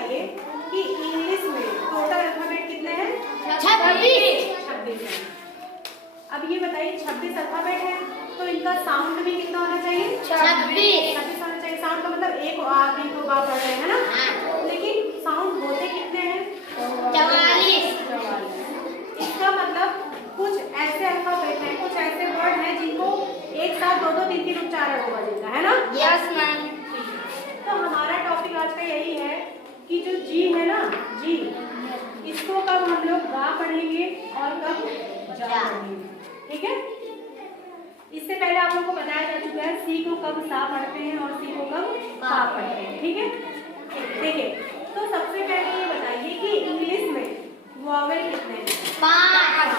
बताइए कि इंग्लिश में टोटल अल्फाबेट कितने हैं? 26 हैं। अब ये बताइए 26 अल्फाबेट है तो इनका साउंड भी कितना होना चाहिए? 26 होना चाहिए। साउंड का मतलब एक आ बी को बा पढ़ रहे हैं ना, लेकिन साउंड होते कितने हैं? 44। इसका मतलब कुछ ऐसे अल्फाबेट हैं, कुछ ऐसे वर्ड हैं जिनको एक साथ दो दो तीन तीन उच्चारण होगा जिनका, है ना? Yes ma'am. तो हमारा टॉपिक आज का यही है कि जो जी है ना, जी, इसको कब हम लोग गा पढ़ेंगे और कब जा पढ़ेंगे, ठीक है? इससे पहले आप लोगों को बताया जा चुका है सी को कब सा पढ़ते हैं और सी को कब पा पढ़ते हैं, ठीक है? देखिए, तो सबसे पहले ये बताइए कि इंग्लिश में वॉवेल कितने हैं? 5।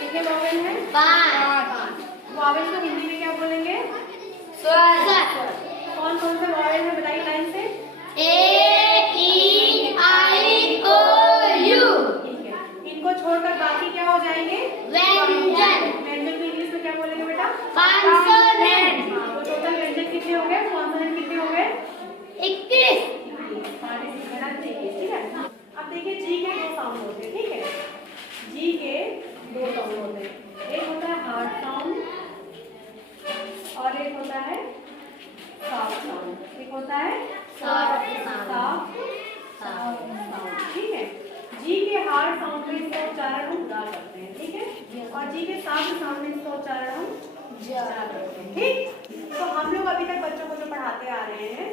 कितने वॉवेल हैं? 5। वॉवेल को हिंदी में क्या बोलेंगे? स्वर। कौन कौन से वॉवेल हैं बताइए लाइन से? A E I O U। ठीक है, इनको छोड़कर बाकी क्या हो जाएंगे? व्यंजन। व्यंजन को इंग्लिश में क्या बोलेंगे बेटा? कॉन्सोनेंट। तो टोटल व्यंजन कितने हो गए? कॉन्सोनेंट कितने हो गए? 21। ठीक है। अब देखिए जी के दो साउंड होते हैं, ठीक है? जी के दो साउंड होते हैं, एक होता है हार्ड साउंड और एक होता है सॉफ्ट साउंड। एक होता है सॉफ्ट साउंड, ठीक है? जी के हार्ड साउंड में इसका उच्चारण हम गा करते हैं, ठीक है? और जी के सॉफ्ट साउंड में इसका उच्चारण हम जा करते हैं, ठीक? तो हम लोग अभी तक बच्चों को जो पढ़ाते आ रहे हैं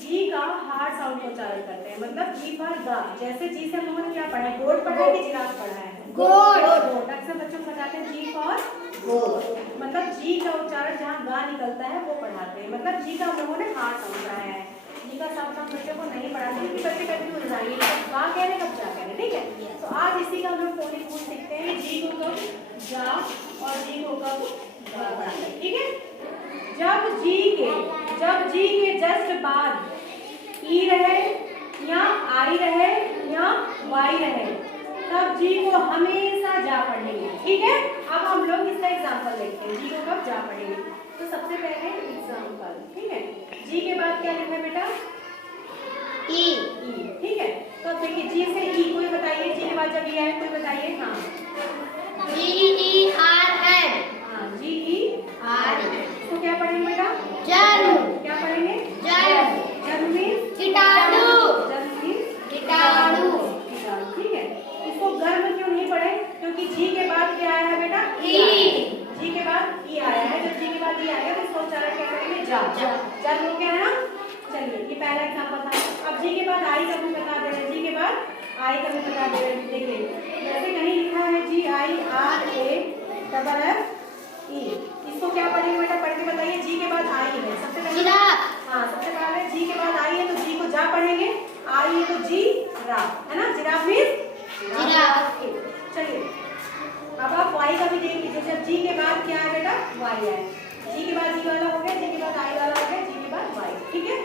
जी का हार्ड साउंड को उच्चारण करते हैं, मतलब जी पर गा। जैसे जी से हम लोगों ने क्या पढ़ा है? गोट पढ़ा है कि जिराफ पढ़ा है? गोट। अक्सर बच्चों को बताते हैं जी फॉर गोट, मतलब जी का उच्चारण जहाँ गा निकलता है वो पढ़ाते हैं, मतलब जी का हम लोगों ने हार्ड साउंड पढ़ाया है। जी का सॉफ्ट साउंड बच्चों को नहीं पढ़ाते क्योंकि बच्चे कंफ्यूज हो जाएंगे कब गा कह रहे कब जा कह रहे, ठीक है? तो आज इसी का हम लोग फोनिक रूल सीखते हैं, जी को कब जा और जी को कब गा पढ़ाते हैं, ठीक है? जब जी के जस्ट बाद ई रहे या आई रहे या वाई रहे तब जी को हमेशा जा पढ़ेंगे, ठीक है? अब हम लोग इसका एग्जांपल देखते हैं जी को कब जा पढ़ेंगे। तो सबसे पहले एग्जांपल, ठीक है? जी के बाद क्या लिखा है बेटा? ई, ठीक है? तो अब देखिए जी से ई कोई बताइए, जी के बाद जब ई आए कोई बताइए। हाँ, GERN। हाँ, GER। तो क्या पढ़ेंगे बेटा? जर्म। क्या पढ़ेंगे? जर्म। जर्म मीन्स कीटाणु। जर्म मीन्स कीटाणु। ठीक है? इसको गर्म क्यों नहीं पढ़े? क्योंकि जी के बाद क्या आया है बेटा? ई। जी के बाद ई आया है, जब जी के बाद ई आएगा तो इसका उच्चारण क्या करेंगे? जा। जर्म हो गया है ना? चलिए, ये पहला एग्जांपल था। अब जी के बाद आई का भी बता दे रहे हैं, जी के बाद आई का भी बता दे रहे हैं, देखिए जैसे कहीं लिखा है GIRAFFE, इसको क्या पढ़ेंगे बेटा? पढ़ के बताइए। जी के बाद आई है, सबसे पहले जिराफ। हाँ, सबसे पहले जी के बाद आई है तो जी को जा पढ़ेंगे, आई है तो जी राफ, है ना? Giraffe means giraffe. चलिए, अब आप वाई का भी देख लीजिए, जब जी के बाद क्या है बेटा? वाई है। जी के बाद जी वाला हो गया, जी के बाद आई वाला हो गया, जी के बाद वाई, ठीक है?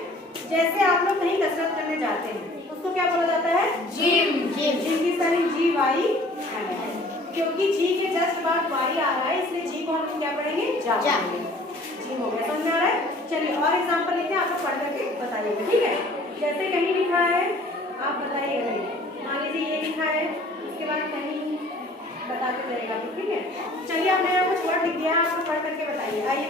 जैसे आप लोग कहीं कसरत करने जाते हैं उसको क्या बोला जाता है? जिम। जिम की स्पेलिंग GYM है, क्योंकि जी के जस्ट बाद वाई आ रहा है इसलिए जी को हम क्या पढ़ेंगे? जा पढ़ेंगे। जिम हो गया, समझ में आ रहा है? चलिए और एग्जांपल लेते हैं, आप लोग पढ़ करके बताइएगा, ठीक है? जैसे कहीं लिखा है, आप बताइएगा, मान लीजिए ये लिखा है, इसके बाद कहीं बताते जाएगा, ठीक है? चलिए आपने कुछ वर्ड लिख दिया, आप पढ़ करके बताइए, आइए।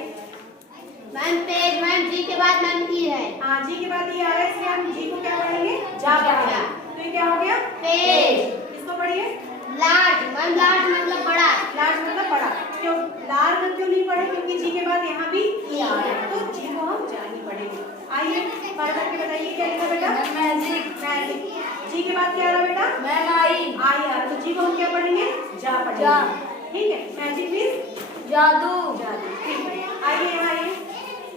Ma'am page. मैम जी के बाद मैम ई है। हाँ, जी के बाद ये आ रहा है इसलिए हम जी को क्या पढ़ेंगे? जा पढ़ेंगे। तो ये क्या हो गया? पेज। इसको पढ़िए। लार्ज। मैम लार्ज मतलब बड़ा। लार्ज मतलब बड़ा। क्यों लार्ज क्यों नहीं पढ़े? क्योंकि जी के बाद यहाँ भी ई आ रहा है तो जी को हम जा नहीं पढ़ेंगे। आइए पढ़ करके बताइए क्या लिखा बेटा? मैजिक। मैजिक। जी के बाद क्या आ रहा बेटा? मैम आई। आई आ रहा, तो जी को हम क्या पढ़ेंगे? जा पढ़ेंगे, ठीक है? मैजिक मीन्स जादू। जादू, ठीक है? आइए यहाँ आइए।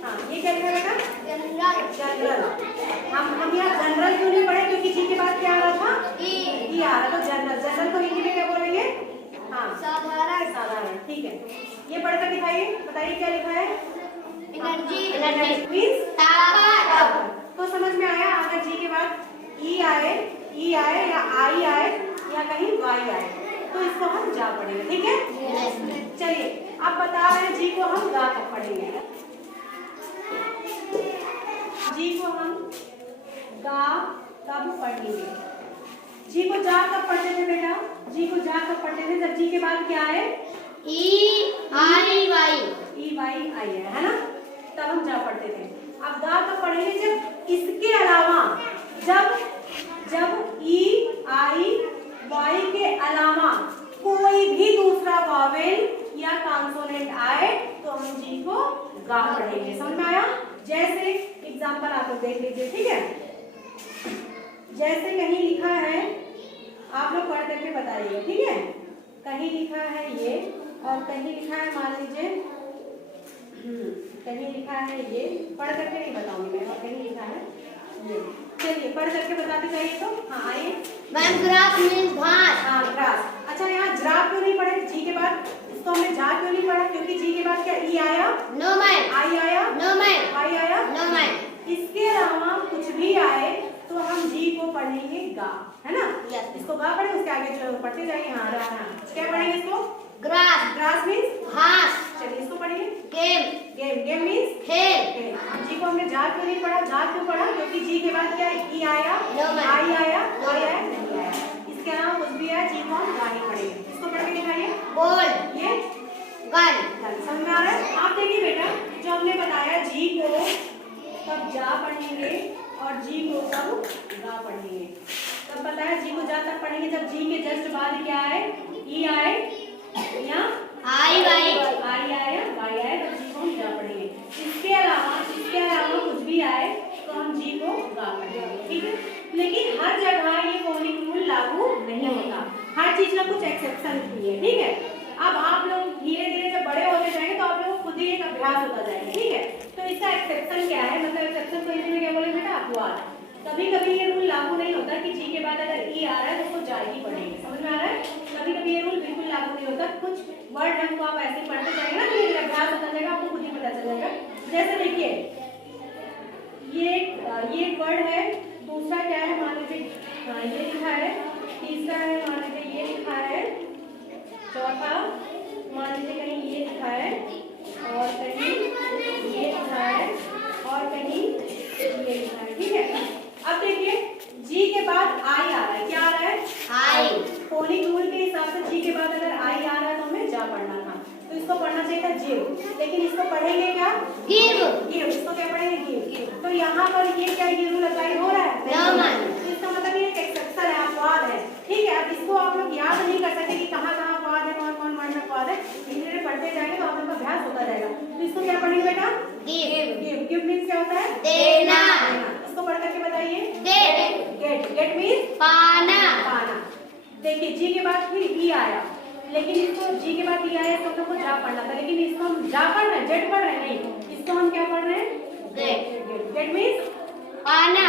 हाँ, ये क्या लिखा बेटा? जनरल। हम यहाँ जनरल क्यों नहीं पढ़े? क्योंकि जी के बाद क्या आ रहा था? ई आ रहा, तो जनरल। जनरल को हिंदी में क्या बोलेंगे? हाँ, साधारण। साधारण, ठीक है? ये पढ़कर दिखाइए, बताइए क्या लिखा है? एनर्जी मीन्स ताकत। तो समझ में आया? अगर जी के बाद ई आए या आई आए या कहीं वाई आए तो इसको हम जा पढ़ेंगे, ठीक है? चलिए अब बता रहे हैं जी को हम गा कब पढ़ेंगे। जी को हम गा कब पढ़ेंगे? जी को जा कब पढ़ते थे बेटा? जी को जा कब पढ़ते थे? जब जी के बाद क्या है? EIY है ना? तब हम जा पढ़ते थे। अब दा कब पढ़ेंगे? जब इसके अलावा जब EIY के अलावा कोई भी दूसरा वॉवेल या कॉन्सोनेंट आए तो हम जी को गा पढ़ेंगे। समझ में आया? जैसे एग्जांपल आप लोग देख लीजिए, ठीक है? जैसे कहीं लिखा है, आप लोग पढ़ करके बताइए, ठीक है? कहीं लिखा है ये और कहीं लिखा है, मान लीजिए कहीं लिखा है ये, पढ़ करके नहीं बताऊंगी मैं, और कहीं लिखा है ये। चलिए पढ़ करके बताते जाइए तो। हाँ आइए मैम। ग्राफ मीन्स घास। हाँ ग्रास। अच्छा यहाँ जरा क्यों नहीं पढ़े? जी के बाद इसको हमने जा क्यों नहीं पढ़ा? क्योंकि जी के बाद क्या ई आया? No ma'am. आई आया? No ma'am. आई आया? No ma'am. इसके अलावा कुछ भी आए तो हम जी को पढ़ेंगे गा, है ना? Yes. इसको गा पढ़े, उसके आगे जो पढ़ते जाइए। हाँ क्या पढ़ेंगे इसको? ग्रास। ग्रास मीन्स घास। चलिए इसको पढ़िए। गेम। गेम मीन्स खेल। अब जी को हमने जा क्यों नहीं पढ़ा? जा क्यों पढ़ा? क्योंकि जी के बाद क्या ई आया? No, ma'am. आई आया? No, आई आया? ma'am. नहीं आया। इसके अलावा कुछ भी आया, जी को हम गा ही पढ़ेंगे। इसको पढ़ के दिखाइए। बॉल। ये गन। समझ में आ रहा है? आप देखिए बेटा, जो हमने बताया जी को कब जा पढ़ेंगे और जी को कब गा पढ़ेंगे। तब पता है जी को जा तक पढ़ेंगे जब जी के जस्ट बाद क्या आए? ई आए या आई वाई। आई आए या वाई आए, तब जी को हम जा पढ़ेंगे। इसके अलावा कुछ भी आए तो हम जी को गा पढ़ेंगे, ठीक है? लेकिन हर जगह ये फोनिक रूल लागू नहीं होता, हर चीज का कुछ एक्सेप्शन भी है, ठीक है? अब आप लोग धीरे धीरे जब बड़े होते जाएंगे तो आप लोग खुद ही एक अभ्यास होता जाएगा, ठीक है? तो इसका एक्सेप्शन क्या है? मतलब एक्सेप्शन को हिंदी में क्या बोले बेटा? अपवाद। कभी कभी ये रूल लागू नहीं होता कि जी के बाद अगर ई आ रहा है तो उसको जा ही पढ़ेंगे। समझ में आ रहा है? कभी कभी ये रूल बिल्कुल लागू नहीं होता। कुछ वर्ड हमको आप ऐसे पढ़ते जाएंगे ना, धीरे धीरे अभ्यास होता जाएगा, आपको खुद ही पता चल जाएगा। जैसे देखिए ये एक वर्ड है, दूसरा क्या है मान लीजिए, हाँ ये लिखा है, तीसरा है मान लीजिए ये लिखा है, चौथा मान लीजिए कहीं ये लिखा है और कहीं ये लिखा है और कहीं ये लिखा है, ठीक है? अब देखिए जी के बाद आई आ रहा है, क्या आ रहा है? आई। फोनिक रूल के हिसाब से जी के बाद अगर आई आ रहा है तो हमें जा पढ़ना था, तो इसको पढ़ना चाहिए था जिव, लेकिन इसको पढ़ेंगे क्या? गिव। इसको क्या पढ़ेंगे? गिव। तो यहाँ पर ये क्या ये रूल अप्लाई हो रहा है? No, ma'am. तो इसका मतलब ये एक एक्सेप्शन है, अपवाद है, ठीक है? अब इसको आप लोग याद नहीं कर सकते कि कहाँ कहाँ अपवाद है, कौन कौन वर्ड में अपवाद है। धीरे धीरे पढ़ते जाएंगे तो आप लोग का अभ्यास होता जाएगा। तो इसको क्या पढ़ेंगे बेटा? गिव मीन्स क्या होता है? देना। इसको पढ़ करके बताइए। गेट मीन्स पाना। देखिए जी के बाद फिर ई आया, लेकिन इसको जी के बाद ई आया तो हम लोग को जा पढ़ना था, लेकिन इसको हम जा पढ़ रहे हैं, जेट पढ़ रहे हैं, नहीं, इसको हम क्या पढ़ रहे हैं? गेट मीन्स पाना।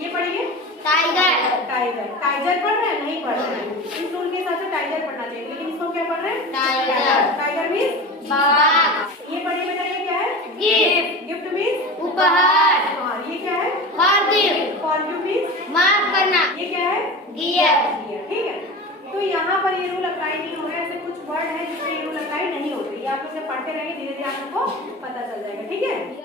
ये पढ़िए। टाइगर पढ़ रहे हैं? नहीं पढ़ रहे हैं। इस रूल के हिसाब से टाइगर पढ़ना चाहिए, लेकिन इसको क्या पढ़ रहे हैं? टाइगर मीन्स बाघ। ये पढ़िए बेटा, ये क्या है? गिफ्ट मीन्स उपहार। और ये क्या है? फॉरगिव मीन्स माफ करना। ये क्या है? गियर, ठीक है? तो यहाँ पर ये रूल अप्लाई नहीं हो रहा है, ऐसे कुछ वर्ड है जिसमें ये रूल अप्लाई नहीं होते। ये आप लोग जब पढ़ते रहेंगे धीरे धीरे आप लोग को पता चल जाएगा, ठीक है?